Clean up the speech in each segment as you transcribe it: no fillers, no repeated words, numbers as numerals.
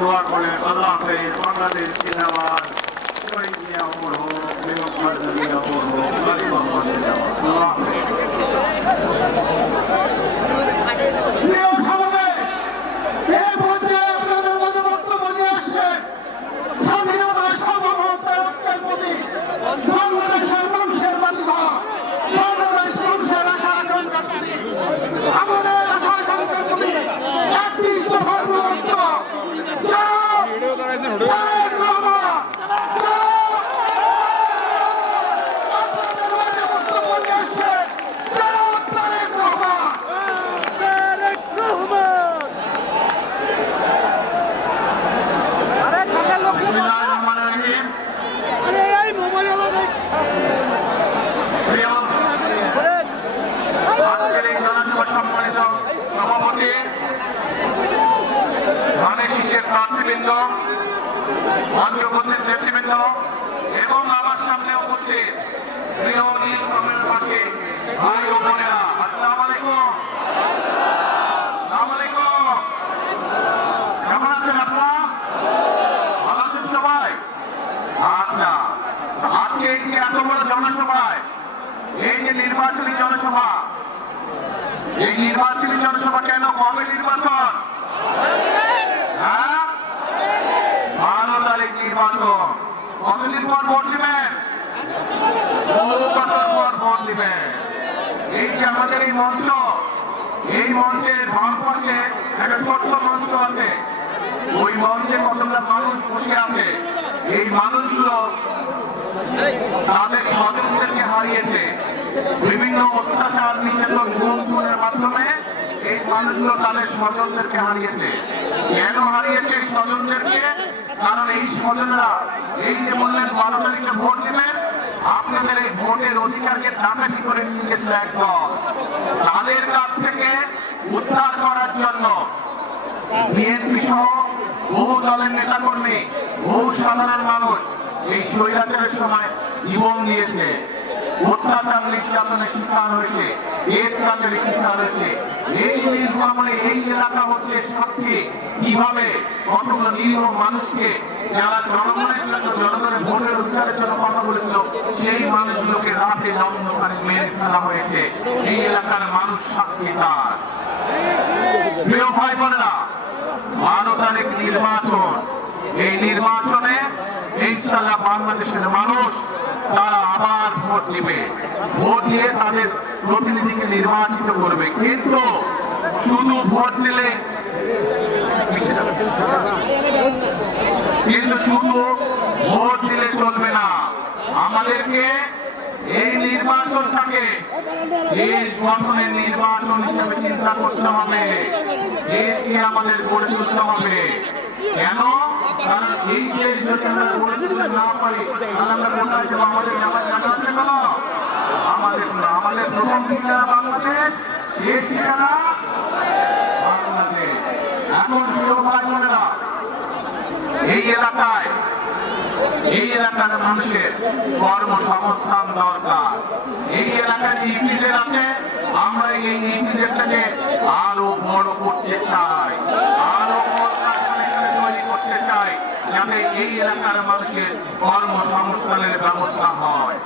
দোয়া করেন। আল্লাহ হাফেজ। বাংলাদেশ জিন্দাবাদ। শহীদ মিয়া অমর হোক, বেগম খালেদা জিয়া অমর হোক, গাজী মোহাম্মদ জিন্দাবাদ। আল্লাহ হাফেজ। বাংলাদেশের মানুষের মালিকা, বাংলাদেশ মানুষের আশা আকাঙ্ক্ষা, আমাদের আশা আকাঙ্ক্ষার প্রতি একটি দফার মুক্ত নেতৃবৃন্দ এবং আমার সামনে উপস্থিত প্রিয় নীল কমলের পাশে ভাই ও বোনেরা, আসসালামু আলাইকুম। আসসালামু আলাইকুম। কেমন আছেন আপনারা? ভালো আছেন সবাই? আচ্ছা, আজকে এই যে এত বড় জনসভায়, এই যে নির্বাচনী জনসভা, এই নির্বাচনী জনসভা কেন, কবে নির্বাচন? হ্যাঁ, 12 তারিখ নির্বাচন। কতদিন পর ভোট দিবেন? বহু বছর পর ভোট দিবেন। এই যে আমাদের এই মঞ্চ, এই মঞ্চের বাম পাশে একটা ছোট্ট মঞ্চ আছে, ওই মঞ্চে কতগুলো মানুষ বসে আছে। এই মানুষগুলো তাদের স্বজনদেরকে হারিয়েছে বিভিন্ন অত্যাচার, নির্যাতন, গুমের মাধ্যমে। এই মানুষগুলো তাদের স্বজনদেরকে হারিয়েছে। কেন হারিয়েছে এই স্বজনদেরকে? কারণ এই স্বজনরা এই যে বললেন 12 তারিখে ভোট দিবেন, আপনাদের এই ভোটের অধিকারকে ডাকাতি করে নিয়ে গেছিল এক দল। তাদের কাছ থেকে উদ্ধার করার জন্য বিএনপি সহ বহু দলের নেতাকর্মী, বহু সাধারণ মানুষ এই স্বৈরাচারের সময় জীবন দিয়েছে, অত্যাচার নির্যাতনের শিকার হয়েছে, দেশ কাটারের শিকার হয়েছে। এই নির্বাচনে এই এলাকা হচ্ছে সাক্ষী কিভাবে কতগুলো নিরীহ মানুষকে, যারা জনগণের জন্য, জনগণের ভোটের অধিকারের জন্য কথা বলেছিল, সেই মানুষগুলোকে রাতে অন্ধকারে মেরে ফেলা হয়েছে। এই এলাকার মানুষ সাক্ষী তার। প্রিয় ভাই বোনেরা, 12 তারিখ নির্বাচন। এই নির্বাচনে ইনশাআল্লাহ বাংলাদেশের মানুষ তারা আবার ভোট দিবে, ভোট দিয়ে তাদের প্রতিনিধিকে নির্বাচিত করবে। কিন্তু শুধু ভোট দিলে, কিন্তু শুধু ভোট দিলে চলবে না। আমাদেরকে এই নির্বাচনটাকে দেশ গঠনের নির্বাচন হিসেবে চিন্তা করতে হবে। দেশকে আমাদের গড়ে তুলতে হবে। কেন? কারণ এই দেশ যদি আমরা গড়ে তুলতে না পারি, তাহলে আমরা কোথায় যাবো? আমাদের জানা আছে কেন? আমাদের প্রথম ঠিকানা বাংলাদেশ, শেষ ঠিকানা বাংলাদেশ। এখন প্রিয় ভাই বোনেরা, এই এলাকার মানুষের কর্মসংস্থান দরকার। এই এলাকার যে ইপিজেড আছে, আমরা এই ইপিজেডটাকে আরো বড় করতে চাই, আরো তৈরি করতে চাই, যাতে এই এলাকার মানুষের কর্মসংস্থানের ব্যবস্থা হয়।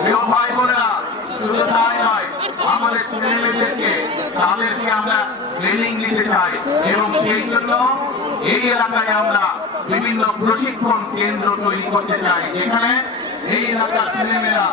প্রিয় ভাই বোনেরা, শুধু তাই নয়, আমাদের ছেলেমেয়েদেরকে, তাদেরকে আমরা ট্রেনিং দিতে চাই এবং সেই জন্য এই এলাকায় আমরা বিভিন্ন প্রশিক্ষণ কেন্দ্র তৈরি করতে চাই, যেখানে এই এলাকার ছেলেমেয়েরা